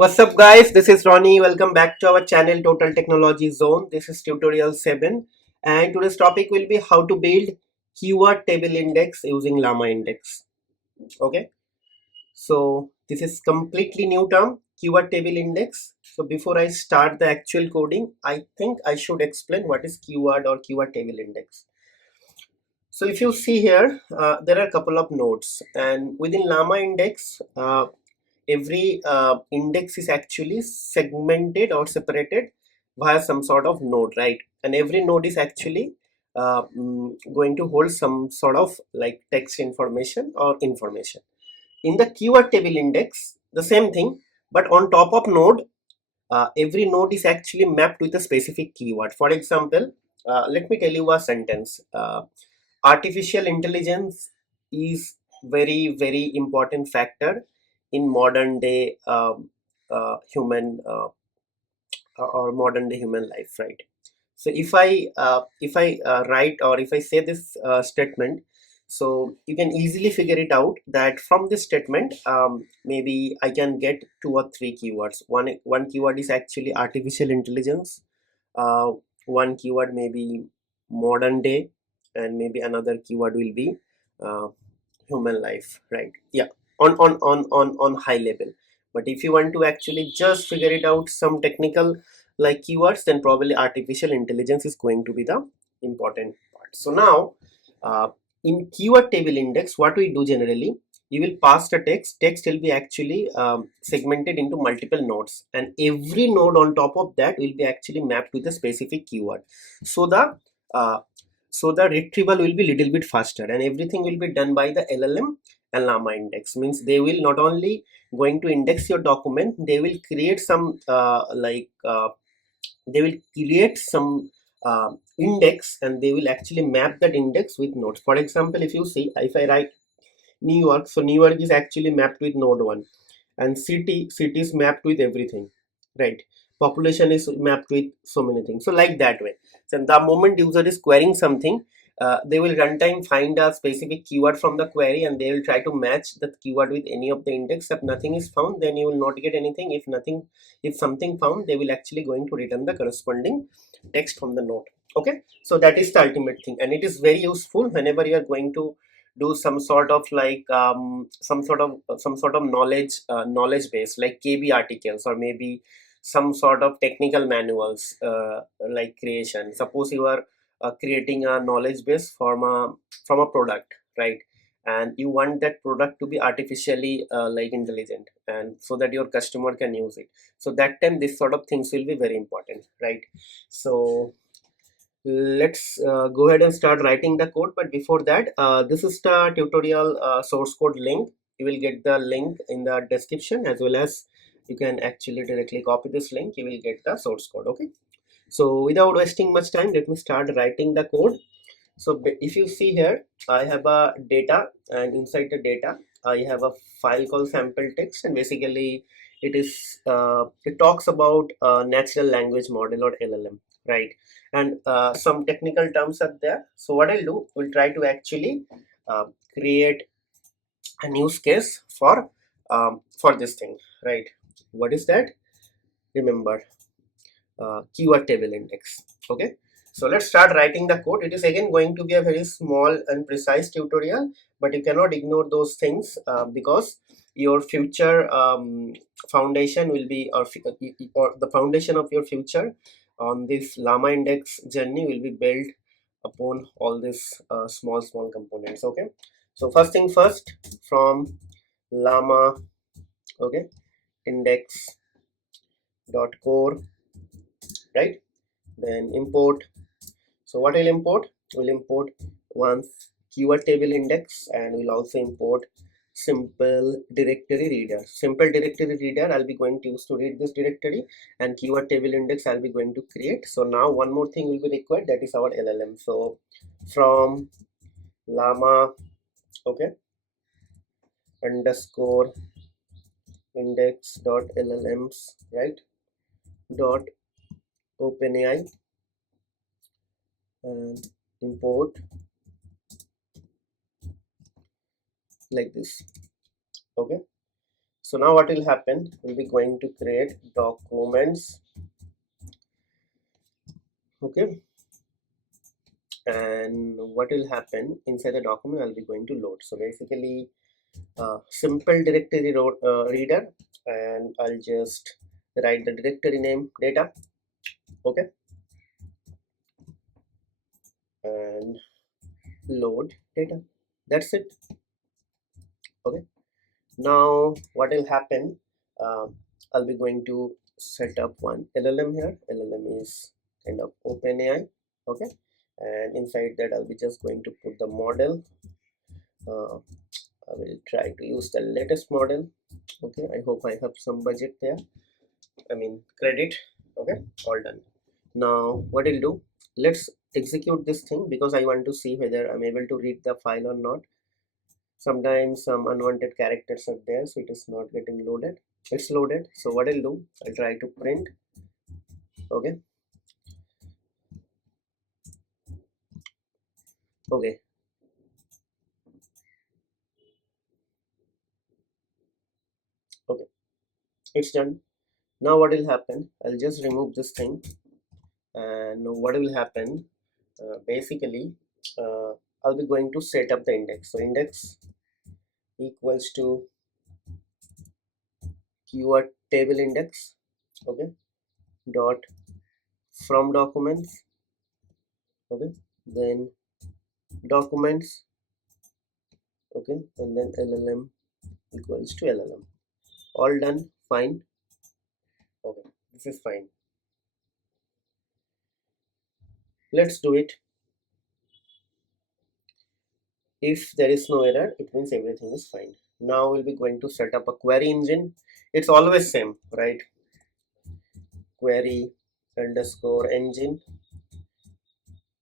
What's up guys, this is Ronnie. Welcome back to our channel Total Technology Zone. This is tutorial 7 and today's topic will be how to build keyword table index using Llama Index. Okay, so this is completely new term, keyword table index. So before I start the actual coding, I think I should explain what is keyword or keyword table index. So if you see here, there are a couple of nodes, and within Llama Index, every index is actually segmented or separated via some sort of node, right? And every node is actually going to hold some sort of like text information or information. In the keyword table index, the same thing, but on top of node, every node is actually mapped with a specific keyword. For example, let me tell you a sentence. Artificial intelligence is very important factor in modern day human or modern day human life, right? So if I write or if I say this statement, so you can easily figure it out that from this statement maybe I can get two or three keywords. One keyword is actually artificial intelligence, uh, one keyword may be modern day, and maybe another keyword will be uh, human life, right? Yeah, on high level. But if you want to actually just figure it out some technical like keywords, then probably artificial intelligence is going to be the important part. So now in keyword table index, what we do generally, you will pass the text will be actually segmented into multiple nodes, and every node on top of that will be actually mapped with a specific keyword. So uh, the retrieval will be little bit faster, and everything will be done by the LLM and Llama Index. Means they will not only going to index your document, they will create some they will create some index, and they will actually map that index with nodes. For example, if you see, if I write New York, so New York is actually mapped with node 1, and city is mapped with everything, right? Population is mapped with so many things, so like that way. So the moment user is querying something, they will runtime find a specific keyword from the query, and they will try to match that keyword with any of the index. If nothing is found, then you will not get anything. If something found, they will actually going to return the corresponding text from the node. Okay, so that is the ultimate thing, and it is very useful whenever you are going to do some sort of like some sort of knowledge base like KB articles, or maybe some sort of technical manuals like creation. Suppose you are creating a knowledge base from a product, right? And you want that product to be artificially like intelligent, and so that your customer can use it. So that time this sort of things will be very important, right? So let's go ahead and start writing the code. But before that, this is the tutorial source code link. You will get the link in the description, as well as you can actually directly copy this link. You will get the source code. Okay, so without wasting much time, let me start writing the code. So if you see here, I have a data, and inside the data I have a file called sample text, and basically it talks about natural language model or LLM, right? And some technical terms are there. So what I'll do, we'll try to actually uh, create a use case for this thing, right? What is that? Remember, keyword table index. Okay, so let's start writing the code. It is again going to be a very small and precise tutorial, but you cannot ignore those things because your future foundation will be, or the foundation of your future on this Llama Index journey will be built upon all these small components. Okay, so first thing first, from Llama, okay, index dot core, right? Then import. So what we'll import? We'll import one keyword table index, and we'll also import simple directory reader. Simple directory reader I'll be going to use to read this directory, and keyword table index I'll be going to create. So now one more thing will be required, that is our LLM. So from Llama, okay, underscore index dot LLMs, right, dot OpenAI, and import like this. Okay, So now what will happen, we'll be going to create documents, okay, and what will happen inside the document, I'll be going to load. So basically simple directory reader, and I'll just write the directory name data, okay, and load data. That's it. Okay, now what will happen, I'll be going to set up one LLM here. LLM is kind of OpenAI, okay, and inside that I'll be just going to put the model. I will try to use the latest model. Okay, I hope I have some budget there, I mean credit. Okay, all done. Now what I'll do, let's execute this thing because I want to see whether I'm able to read the file or not. Sometimes some unwanted characters are there, so it is not getting loaded. It's loaded. So what I'll do, I'll try to print. Okay, okay, okay, it's done. Now what will happen, I'll just remove this thing, and what will happen, basically I'll be going to set up the index. So index equals to keyword table index, okay, dot from documents, okay, then documents, okay, and then LLM equals to LLM. All done, fine. Okay, this is fine. Let's do it. If there is no error, it means everything is fine. Now we'll be going to set up a query engine. It's always same, right? Query underscore engine,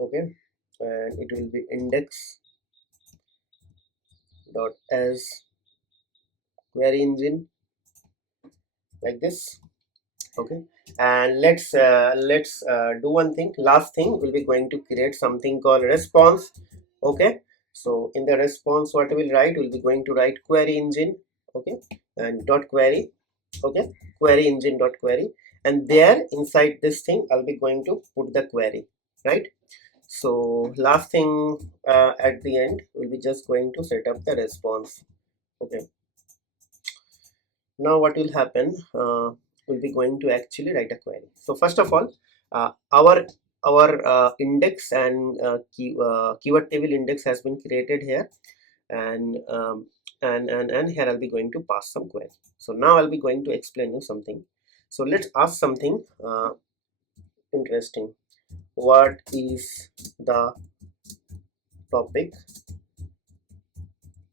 okay, and it will be index dot as query engine, like this, okay. And let's do one thing. Last thing, we'll be going to create something called response, okay. So in the response, what we'll write, we'll be going to write query engine, okay, and dot query, okay, query engine dot query, and there inside this thing I'll be going to put the query, right? So last thing, at the end we'll be just going to set up the response, okay. Now what will happen, we'll be going to actually write a query. So first of all, our index and keyword table index has been created here, and and here I'll be going to pass some query. So now I'll be going to explain you something. So let's ask something interesting. What is the topic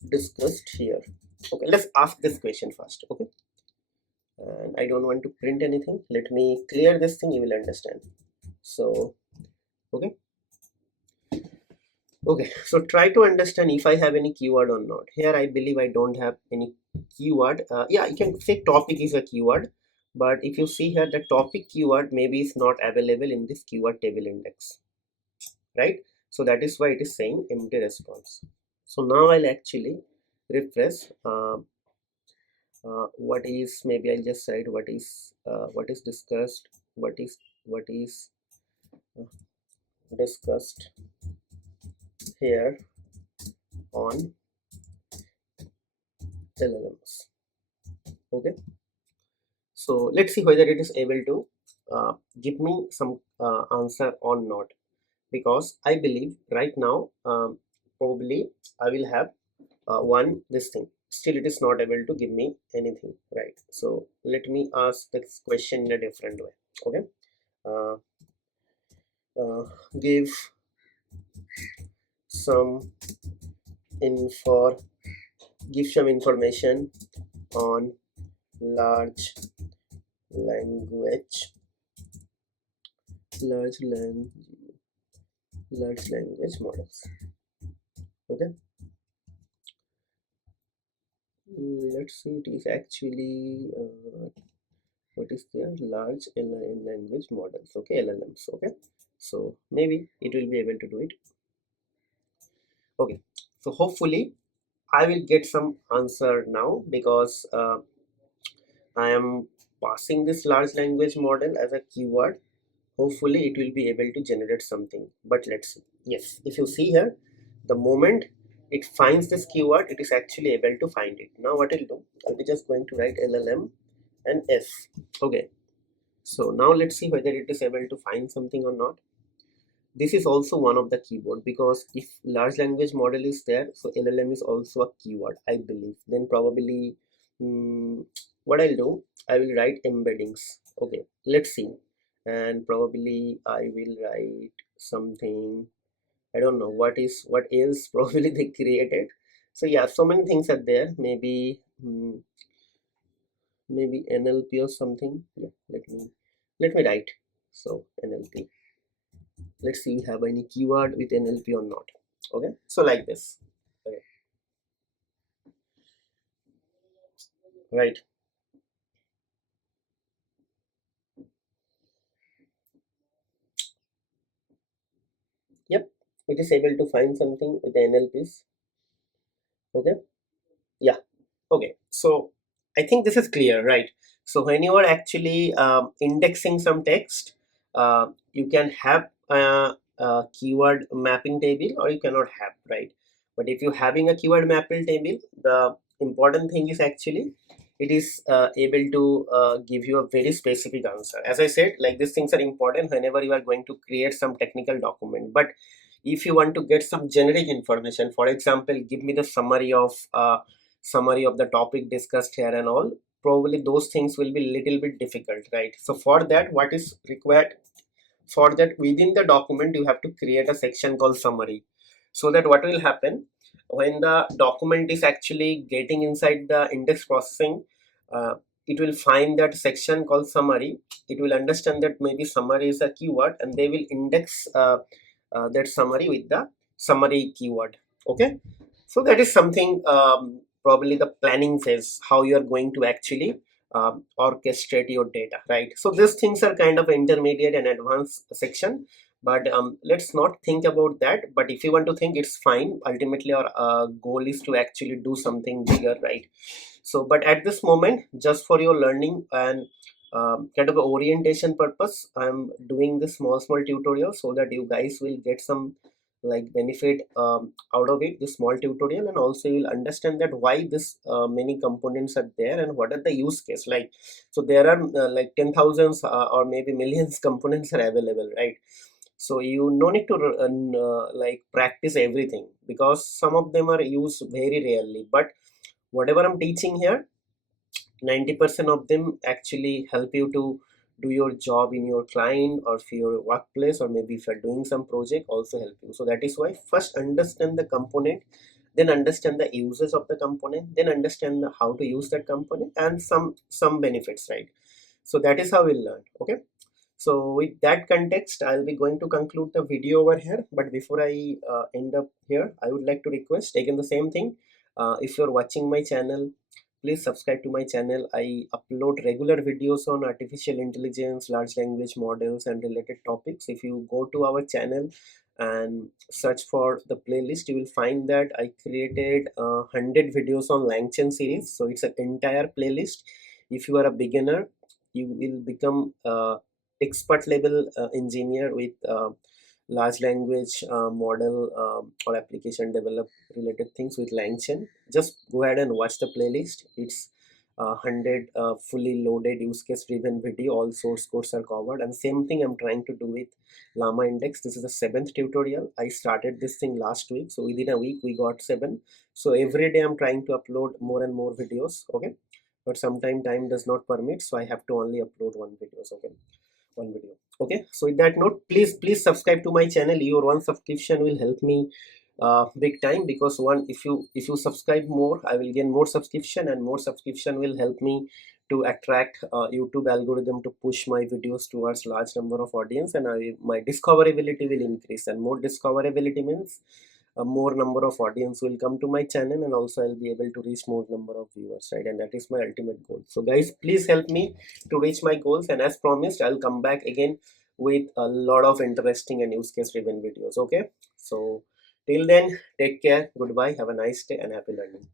discussed here? Okay, let's ask this question first, okay. And I don't want to print anything. Let me clear this thing, you will understand. So okay, okay, so try to understand if I have any keyword or not. Here I believe I don't have any keyword. Yeah, you can say topic is a keyword, but if you see here, the topic keyword maybe is not available in this keyword table index, right? So that is why it is saying empty response. So now I'll actually refresh. What is, maybe I'll just write what is discussed, what is discussed here on LLMs, okay. So let's see whether it is able to give me some answer or not, because I believe right now probably I will have one this thing. Still it is not able to give me anything, right? So let me ask this question in a different way, okay. uh, give some info give some information on large language large lang large language models, okay. Let's see, it is actually what is there, large language models, okay, LLMs, okay. So maybe it will be able to do it, okay. So hopefully I will get some answer now, because I am passing this large language model as a keyword. Hopefully it will be able to generate something, but let's see. Yes, if you see here, the moment it finds this keyword, it is actually able to find it. Now what I'll do, I'll be just going to write LLM and S. Okay, so now let's see whether it is able to find something or not. This is also one of the keyword, because if large language model is there, so LLM is also a keyword, I believe. Then probably what I'll do, I will write embeddings. Okay, let's see. And probably I will write something, I don't know what else probably they created. So yeah, so many things are there. Maybe maybe NLP or something. Yeah, let me write. So NLP, let's see we have any keyword with NLP or not. Okay, so like this. Okay, right. Yep, it is able to find something with the NLPs. Okay, yeah. Okay, so I think this is clear, right? So when you are actually indexing some text, you can have a keyword mapping table or you cannot have, right? But if you're having a keyword mapping table, the important thing is actually it is able to give you a very specific answer. As I said, like these things are important whenever you are going to create some technical document. But if you want to get some generic information, for example, give me the summary of the topic discussed here and all, probably those things will be little bit difficult, right? So for that, what is required, for that within the document you have to create a section called summary, so that what will happen when the document is actually getting inside the index processing, uh, it will find that section called summary. It will understand that maybe summary is a keyword and they will index that summary with the summary keyword. Okay, so that is something, probably the planning phase, how you are going to actually orchestrate your data, right? So these things are kind of intermediate and advanced section, but let's not think about that. But if you want to think, it's fine. Ultimately our goal is to actually do something bigger, right? So but at this moment, just for your learning and kind of a orientation purpose, I'm doing this small tutorial so that you guys will get some like benefit out of it, this small tutorial, and also you'll understand that why this many components are there and what are the use case. Like, so there are like 10,000s or maybe millions components are available, right? So you no need to like practice everything, because some of them are used very rarely. But whatever I'm teaching here, 90% of them actually help you to do your job in your client or for your workplace, or maybe if you're doing some project also help you. So that is why first understand the component, then understand the uses of the component, then understand how to use that component and some benefits, right? So that is how we'll learn. Okay, so with that context, I'll be going to conclude the video over here. But before I end up here, I would like to request again the same thing. If you're watching my channel, please subscribe to my channel. I upload regular videos on artificial intelligence, large language models, and related topics. If you go to our channel and search for the playlist, you will find that I created 100 videos on LangChain series. So it's an entire playlist. If you are a beginner, you will become expert level engineer with large language model or application develop related things with LangChain. Just go ahead and watch the playlist. It's 100 fully loaded use case driven video. All source codes are covered, and same thing I'm trying to do with Llama Index. This is the 7th tutorial. I started this thing last week, so within a week we got 7. So every day I'm trying to upload more and more videos. Okay, but sometime time does not permit, so I have to only upload one video. Okay, so with that note, please subscribe to my channel. Your one subscription will help me big time, because one, if you subscribe more, I will gain more subscription, and more subscription will help me to attract YouTube algorithm to push my videos towards large number of audience, and my discoverability will increase. And more discoverability means a more number of audience will come to my channel, and also I'll be able to reach more number of viewers, right? And that is my ultimate goal. So guys, please help me to reach my goals, and as promised, I'll come back again with a lot of interesting and use case driven videos. Okay, so till then, take care, goodbye, have a nice day, and happy learning.